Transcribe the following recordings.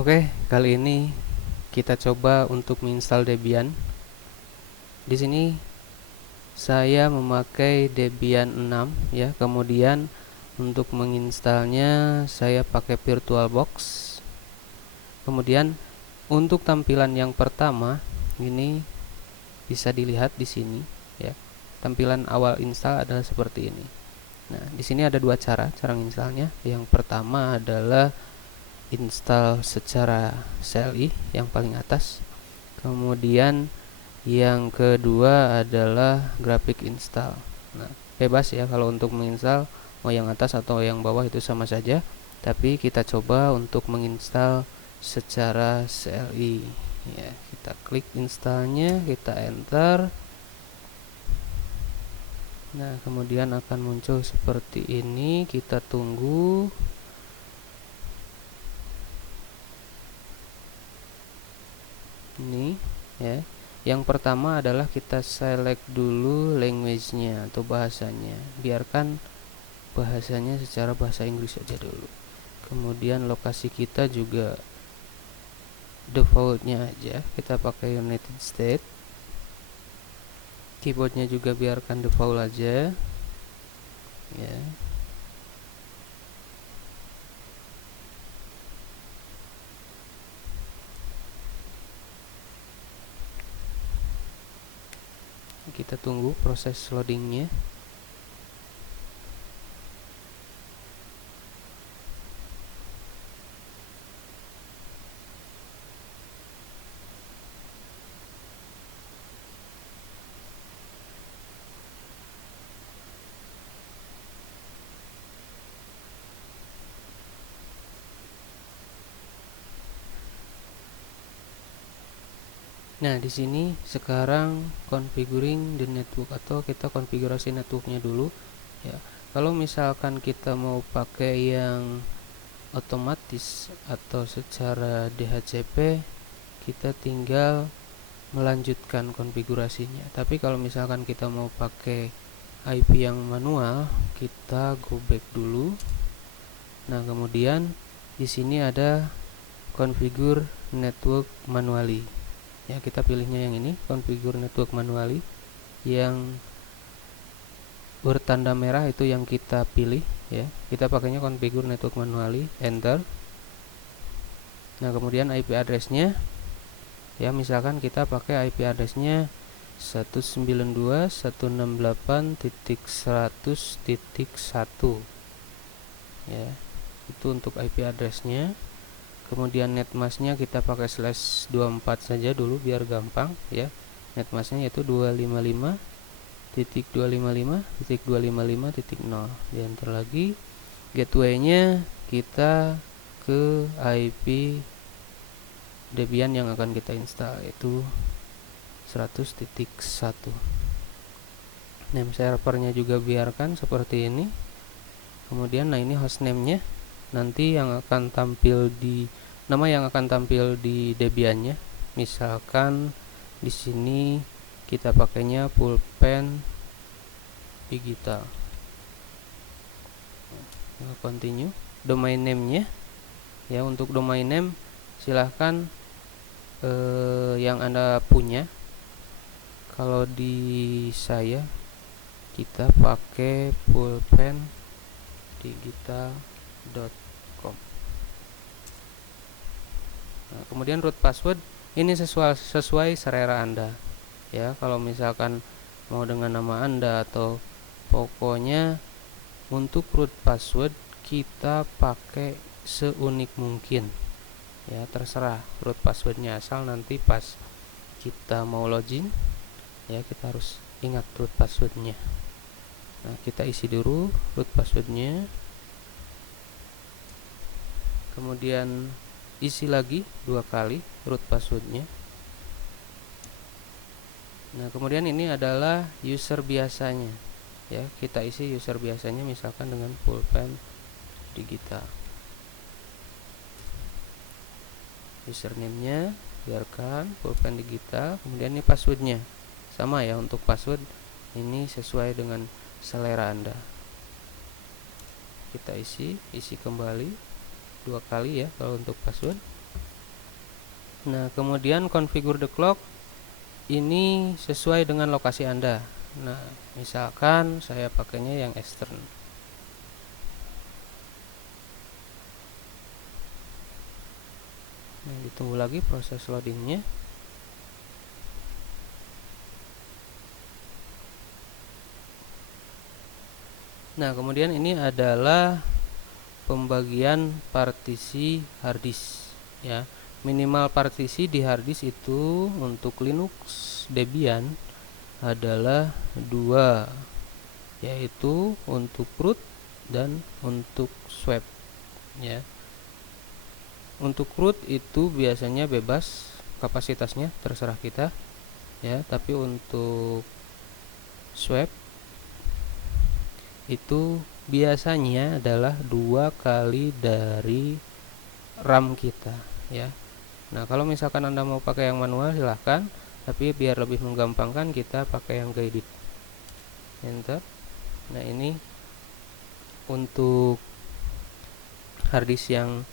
Oke, kali ini kita coba untuk menginstal Debian. Di sini saya memakai Debian 6 ya. Kemudian untuk menginstalnya saya pakai VirtualBox. Kemudian untuk tampilan yang pertama ini bisa dilihat di sini ya. Tampilan awal install adalah seperti ini. Nah, di sini ada dua cara menginstalnya. Yang pertama adalah install secara CLI yang paling atas. Kemudian yang kedua adalah graphic install. Nah, bebas ya kalau untuk menginstal mau yang atas atau yang bawah itu sama saja. Tapi kita coba untuk menginstal secara CLI. Ya, kita klik installnya, kita enter. Nah, kemudian akan muncul seperti ini. Kita tunggu. Ini ya. Yang pertama adalah kita select dulu language-nya atau bahasanya. Biarkan bahasanya secara bahasa Inggris saja dulu. Kemudian lokasi kita juga defaultnya aja, kita pakai United States. Keyboardnya juga biarkan default aja ya. Kita tunggu proses loadingnya. Nah, di sini sekarang configuring the network atau kita konfigurasi networknya dulu ya. Kalau misalkan kita mau pakai yang otomatis atau secara DHCP, kita tinggal melanjutkan konfigurasinya. Tapi kalau misalkan kita mau pakai IP yang manual, kita go back dulu. Nah, kemudian di sini ada configure network manually. Ya, kita pilihnya yang ini, configure network manually. Yang bertanda merah itu yang kita pilih ya. Kita pakainya configure network manually, enter. Nah, kemudian IP address-nya ya, misalkan kita pakai IP address-nya 192.168.100.1 ya. Itu untuk IP address-nya. Kemudian netmask-nya kita pakai /24 saja dulu biar gampang ya. Netmask-nya yaitu 255.255.255.0. Di enter lagi. Gateway-nya kita ke IP Debian yang akan kita install yaitu 100.1. Name servernya juga biarkan seperti ini. Kemudian nah ini hostname-nya nanti yang akan tampil di nama yang akan tampil di Debian-nya. Misalkan di sini kita pakainya pulpen digital. Continue. Domain name-nya ya, untuk domain name silahkan yang Anda punya. Kalau di saya kita pakai pulpendigital.com. Nah, kemudian root password ini sesuai selera Anda ya. Kalau misalkan mau dengan nama Anda atau pokoknya untuk root password kita pakai seunik mungkin ya, terserah root passwordnya, asal nanti pas kita mau login ya kita harus ingat root passwordnya. Nah, kita isi dulu root passwordnya, kemudian isi lagi 2 kali root passwordnya. Nah, kemudian ini adalah user biasanya ya, kita isi user biasanya misalkan dengan pulpen digital. Username-nya biarkan pulpen digital. Kemudian ini passwordnya sama ya, untuk password ini sesuai dengan selera Anda. Kita isi kembali 2 kali ya kalau untuk password. Nah, kemudian configure the clock ini sesuai dengan lokasi Anda. Nah, misalkan saya pakainya yang Eastern. Nah, ditunggu lagi proses loadingnya. Nah, kemudian ini adalah pembagian partisi harddisk ya. Minimal partisi di harddisk itu untuk Linux Debian adalah 2, yaitu untuk root dan untuk swap ya. Untuk root itu biasanya bebas kapasitasnya, terserah kita ya, tapi untuk swap itu biasanya adalah 2 kali dari RAM kita ya. Nah, kalau misalkan Anda mau pakai yang manual silahkan, tapi biar lebih menggampangkan kita pakai yang guided. Enter. Nah, ini untuk harddisk yang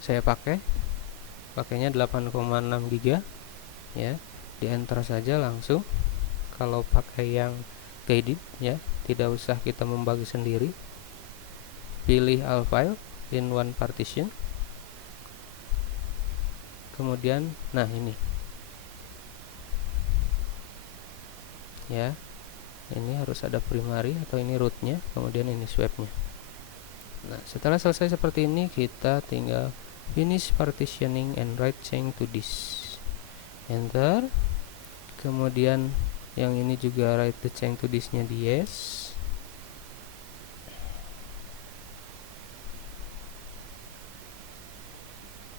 saya pakainya 8,6 GB ya. Di enter saja langsung. Kalau pakai yang guided ya, tidak usah kita membagi sendiri. Pilih all file in one partition. Kemudian nah ini ya, ini harus ada primary atau ini rootnya, kemudian ini swapnya. Nah, setelah selesai seperti ini, kita tinggal finish partitioning and write change to disk. Enter. Kemudian yang ini juga write the change to disknya di yes.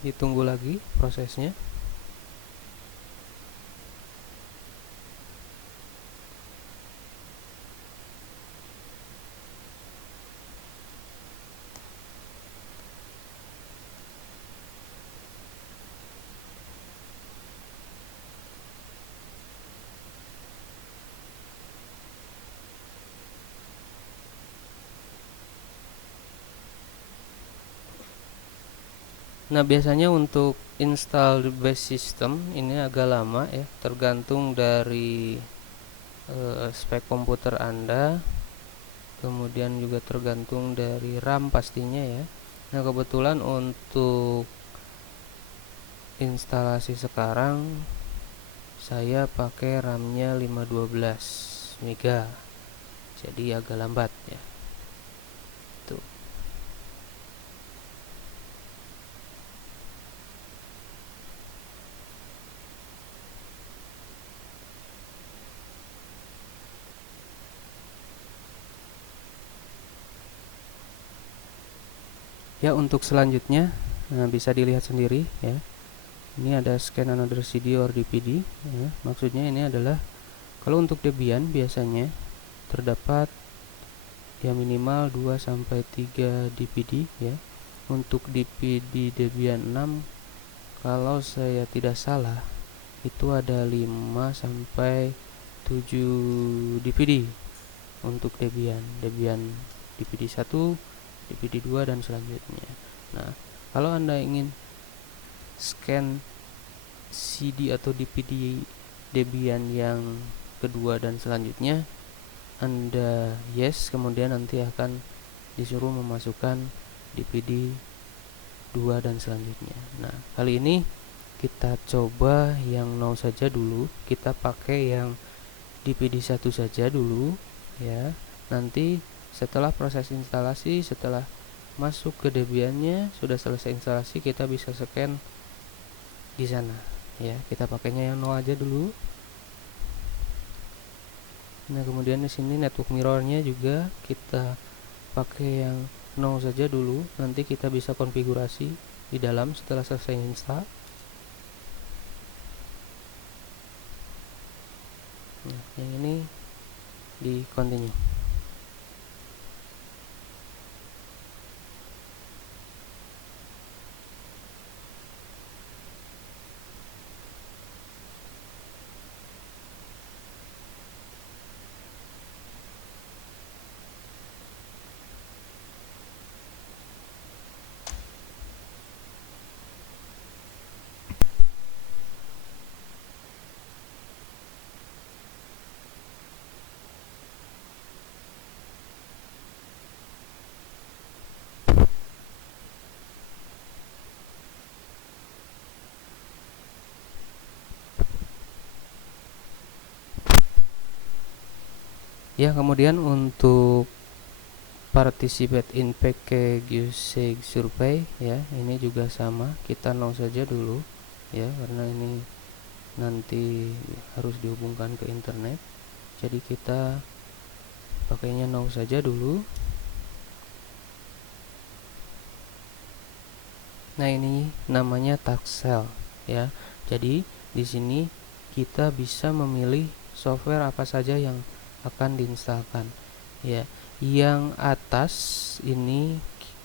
Ditunggu lagi prosesnya. Nah, biasanya untuk install base system ini agak lama ya, tergantung dari spek komputer Anda, kemudian juga tergantung dari RAM pastinya ya. Nah, kebetulan untuk instalasi sekarang saya pakai RAM-nya 512 MB, jadi agak lambat ya. Tuh. Ya, untuk selanjutnya bisa dilihat sendiri ya. Ini ada scan another CD or DVD ya. Maksudnya ini adalah kalau untuk Debian biasanya terdapat ya minimal 2 sampai 3 DVD ya. Untuk DVD Debian 6 kalau saya tidak salah itu ada 5 sampai 7 DVD untuk Debian DVD 1, DVD 2 dan selanjutnya. Nah, kalau Anda ingin scan CD atau DVD Debian yang kedua dan selanjutnya, Anda yes, kemudian nanti akan disuruh memasukkan DVD 2 dan selanjutnya. Nah, kali ini kita coba yang no saja dulu. Kita pakai yang DVD 1 saja dulu ya. Nanti setelah proses instalasi, setelah masuk ke Debiannya, sudah selesai instalasi, kita bisa scan di sana ya. Kita pakainya yang no aja dulu. Nah, kemudian di sini network mirrornya juga kita pakai yang no saja dulu. Nanti kita bisa konfigurasi di dalam setelah selesai install. Nah, yang ini di continue. Ya, kemudian untuk participate in package usage survey, ya ini juga sama, kita no saja dulu ya, karena ini nanti harus dihubungkan ke internet, jadi kita pakainya no saja dulu. Nah, ini namanya task cell ya. Jadi di sini kita bisa memilih software apa saja yang akan diinstalkan ya. Yang atas ini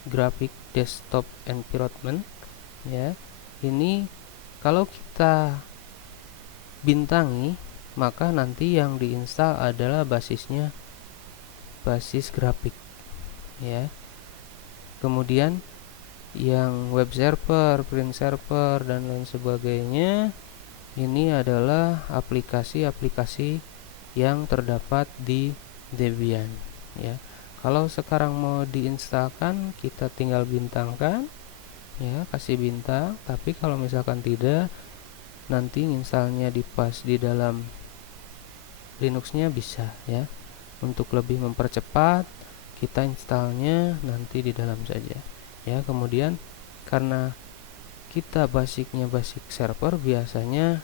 graphic desktop environment ya. Ini kalau kita bintangi, maka nanti yang diinstal adalah basisnya basis grafik ya. Kemudian yang web server, print server, dan lain sebagainya, ini adalah aplikasi-aplikasi yang terdapat di Debian ya. Kalau sekarang mau diinstalkan, kita tinggal bintangkan ya, kasih bintang. Tapi kalau misalkan tidak, nanti installnya pas di dalam Linuxnya bisa ya. Untuk lebih mempercepat, kita installnya nanti di dalam saja ya. Kemudian karena kita basicnya basic server, biasanya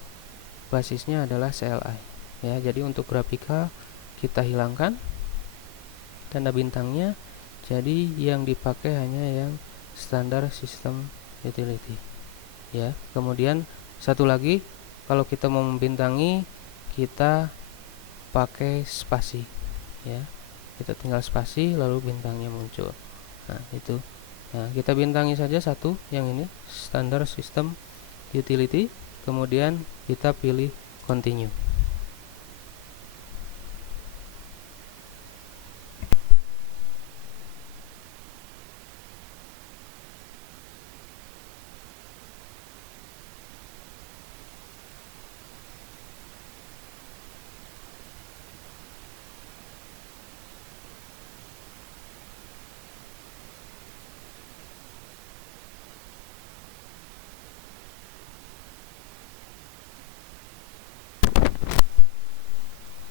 basisnya adalah CLI ya. Jadi untuk grafika kita hilangkan tanda bintangnya, jadi yang dipakai hanya yang standar system utility ya. Kemudian satu lagi, kalau kita mau membintangi, kita pakai spasi ya. Kita tinggal spasi lalu bintangnya muncul. Nah, itu. Nah, kita bintangi saja satu, yang ini standar system utility, kemudian kita pilih continue.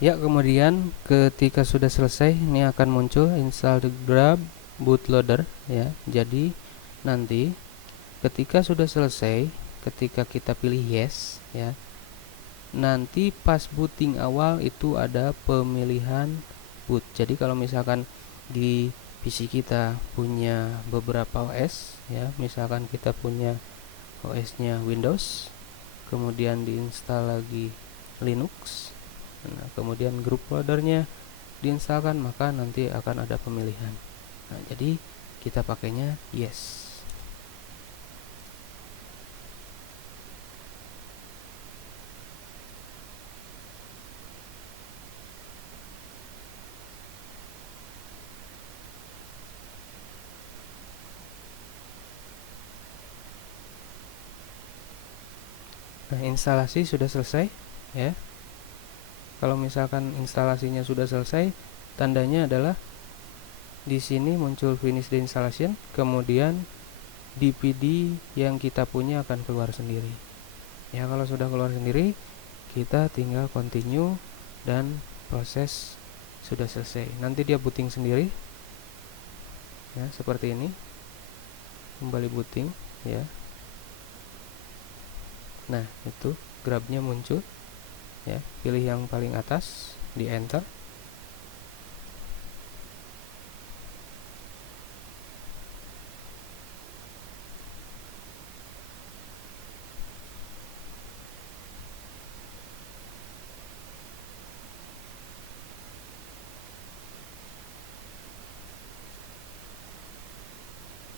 Ya, kemudian ketika sudah selesai, ini akan muncul install the grab bootloader ya. Jadi nanti ketika sudah selesai, ketika kita pilih yes ya, nanti pas booting awal itu ada pemilihan boot. Jadi kalau misalkan di PC kita punya beberapa OS ya, misalkan kita punya OS-nya Windows, kemudian diinstal lagi Linux, nah, kemudian group foldernya diinstalkan, maka nanti akan ada pemilihan. Nah, jadi kita pakainya yes. Nah, instalasi sudah selesai ya. Kalau misalkan instalasinya sudah selesai, tandanya adalah di sini muncul finish the installation, kemudian DPD yang kita punya akan keluar sendiri. Ya, kalau sudah keluar sendiri, kita tinggal continue dan proses sudah selesai. Nanti dia booting sendiri. Ya, seperti ini. Kembali booting ya. Nah, itu grabnya muncul ya. Pilih yang paling atas, di enter.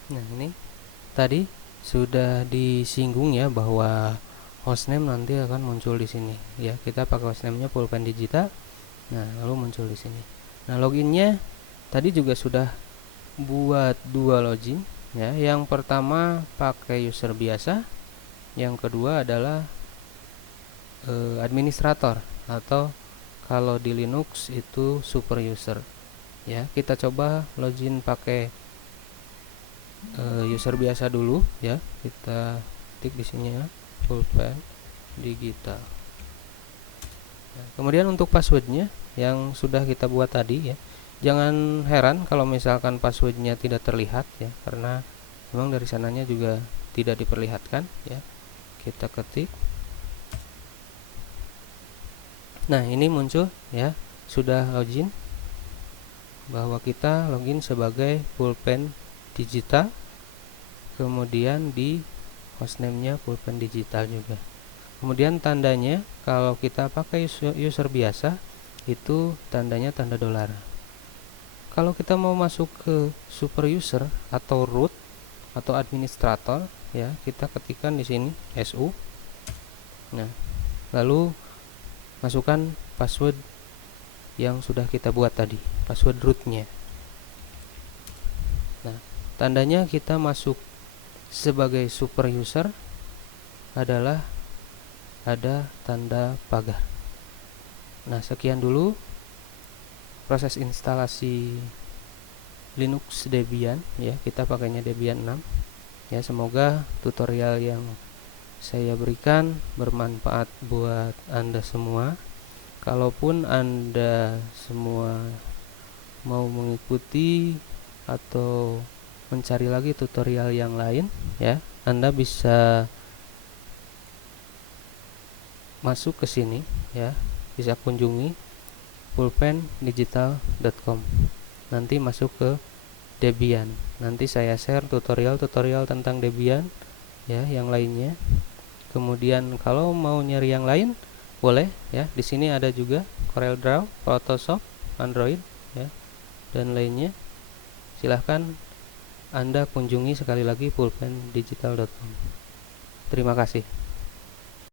Nah, ini tadi sudah disinggung ya bahwa hostname nanti akan muncul di sini ya. Kita pakai hostname-nya Pulpen Digital. Nah, lalu muncul di sini. Nah, loginnya tadi juga sudah buat dua login ya. Yang pertama pakai user biasa, yang kedua adalah administrator, atau kalau di Linux itu super user ya. Kita coba login pakai user biasa dulu ya. Kita ketik di sini ya, Pulpen Digital. Nah, kemudian untuk passwordnya yang sudah kita buat tadi ya. Jangan heran kalau misalkan passwordnya tidak terlihat ya, karena memang dari sananya juga tidak diperlihatkan ya. Kita ketik. Nah, ini muncul ya, sudah login, bahwa kita login sebagai Pulpen Digital. Kemudian di hostname-nya Pulpen Digital juga. Kemudian tandanya kalau kita pakai user biasa itu tandanya tanda dolar. Kalau kita mau masuk ke super user atau root atau administrator ya, kita ketikkan di sini SU. Nah, lalu masukkan password yang sudah kita buat tadi, password rootnya. Nah, tandanya kita masuk sebagai super user adalah ada tanda pagar. Nah, sekian dulu proses instalasi Linux Debian ya, kita pakainya Debian 6 ya. Semoga tutorial yang saya berikan bermanfaat buat Anda semua. Kalaupun Anda semua mau mengikuti atau mencari lagi tutorial yang lain ya, Anda bisa masuk ke sini ya, bisa kunjungi pulpendigital.com. Nanti masuk ke Debian. Nanti saya share tutorial-tutorial tentang Debian ya, yang lainnya. Kemudian kalau mau nyari yang lain boleh ya, di sini ada juga CorelDRAW, Photoshop, Android ya, dan lainnya. Silahkan Anda kunjungi sekali lagi pulpendigital.com. Terima kasih.